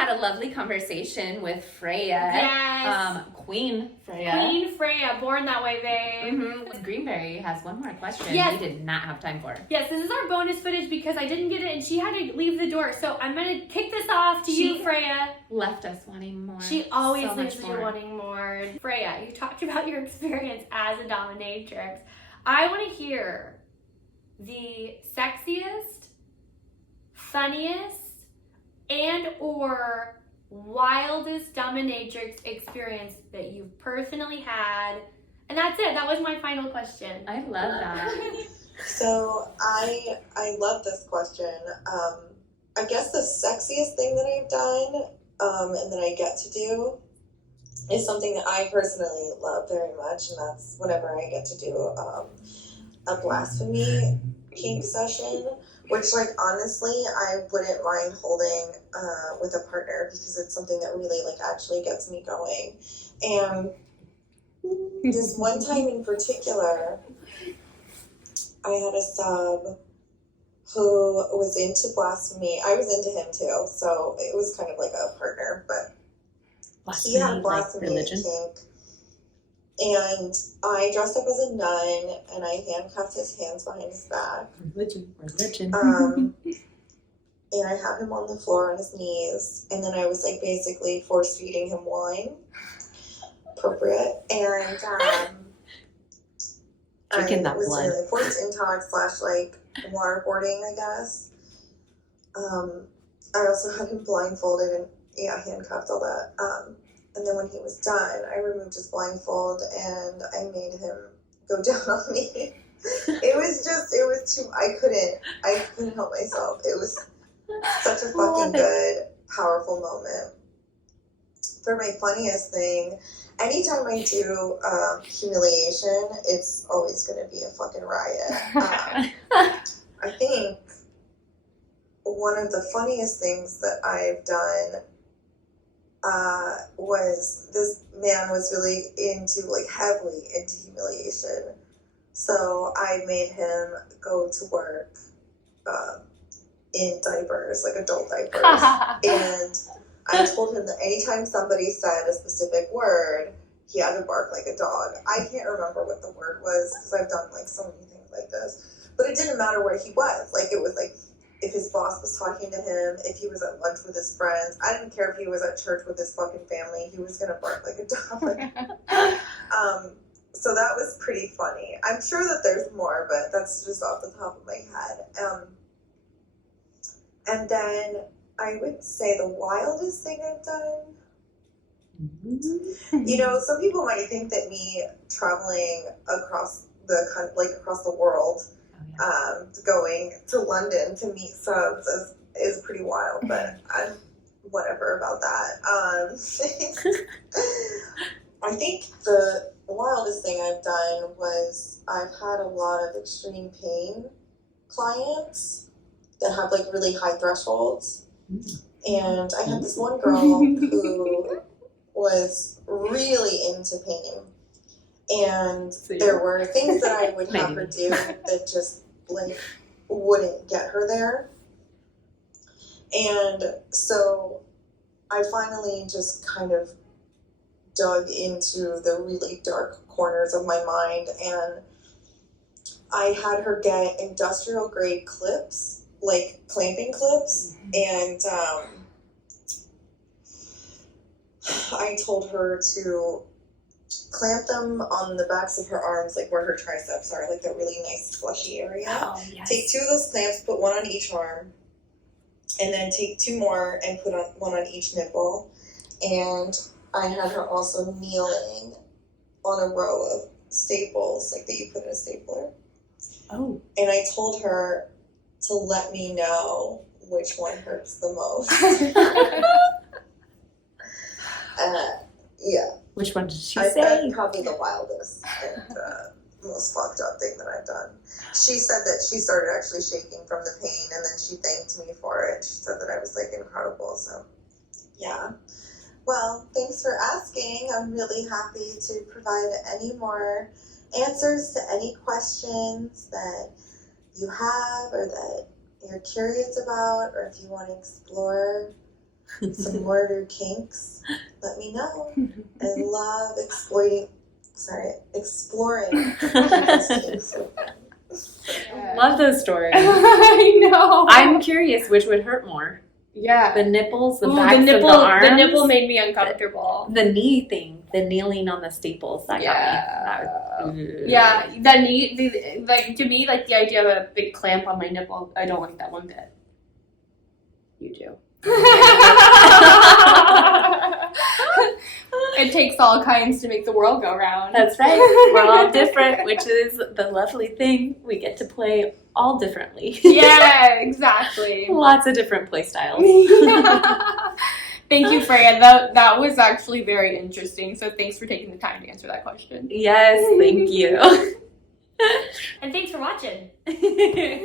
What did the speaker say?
had a lovely conversation with Freya. Yes. Queen Freya. Queen Freya, born that way, babe. Mm-hmm. Greenberry has one more question Yes. we did not have time for. Yes, this is our bonus footage because I didn't get it and she had to leave the door. So I'm going to kick this off to you, Freya. Left us wanting more. She always so leaves you wanting more. Freya, you talked about your experience as a dominatrix. I want to hear the sexiest, funniest, and or wildest dominatrix experience that you've personally had. And that's it. That was my final question. I love that. So I love this question. I guess the sexiest thing that I've done and that I get to do is something that I personally love very much, and that's whenever I get to do a blasphemy kink session, which, like, honestly, I wouldn't mind holding with a partner because it's something that really, like, actually gets me going. And this one time in particular, I had a sub who was into blasphemy. I was into him too, so it was kind of like a partner, but Blasphemy, he had blasphemy like religion? kink. And I dressed up as a nun, and I handcuffed his hands behind his back. Religion. And I had him on the floor on his knees, and then I was, like, basically force feeding him wine. Appropriate. And Drinking that was blood. really forced intox / like waterboarding, I guess. I also had him blindfolded and handcuffed, all that. And then when he was done, I removed his blindfold and I made him go down on me. It was too, I couldn't help myself. It was such a fucking good, powerful moment. For my funniest thing, anytime I do humiliation, it's always going to be a fucking riot. I think one of the funniest things that I've done was this man was really heavily into humiliation. So I made him go to work in diapers, like adult diapers. And I told him that anytime somebody said a specific word, he had to bark like a dog. I can't remember what the word was because I've done like so many things like this. But it didn't matter where he was. Like, it was like if his boss was talking to him, if he was at lunch with his friends. I didn't care if he was at church with his fucking family. He was going to bark like a dog. So that was pretty funny. I'm sure that there's more, but that's just off the top of my head. And then I would say the wildest thing I've done. You know, some people might think that me traveling across the world, going to London to meet subs is pretty wild, but I'm whatever about that. I think the wildest thing I've done was I've had a lot of extreme pain clients that have like really high thresholds. And I had this one girl who was really into pain. And there were things that I would have her do that just like wouldn't get her there. And so I finally just kind of dug into the really dark corners of my mind, and I had her get industrial grade clips, like clamping clips, and I told her to clamp them on the backs of her arms, like where her triceps are, like that really nice fleshy area. Oh, yes. Take 2 of those clamps, put 1 on each arm, and then take 2 more and put 1 on each nipple. And I had her also kneeling on a row of staples, like that you put in a stapler. Oh. And I told her to let me know which one hurts the most. Yeah. Which one did she say? say? Probably the wildest and most fucked up thing that I've done. She said that she started actually shaking from the pain, and then she thanked me for it. She said that I was like incredible. So, yeah. Well, thanks for asking. I'm really happy to provide any more answers to any questions that you have or that you're curious about, or if you want to explore some more of your kinks, let me know. I love exploring people's kinks. Love those stories. I know. I'm curious which would hurt more. Yeah. The nipples, the Ooh, backs the nipple, of the arms. the nipple made me uncomfortable. The knee thing, the kneeling on the staples, that got me. Yeah, the knee, like to me, like the idea of a big clamp on my nipple, I don't like that one bit. You do. It takes all kinds to make the world go round. That's right. We're all different, which is the lovely thing. We get to play all differently. Yeah, exactly. Lots of different play styles. Thank you, Freya. That was actually very interesting. So thanks for taking the time to answer that question. Yes, thank you. And thanks for watching.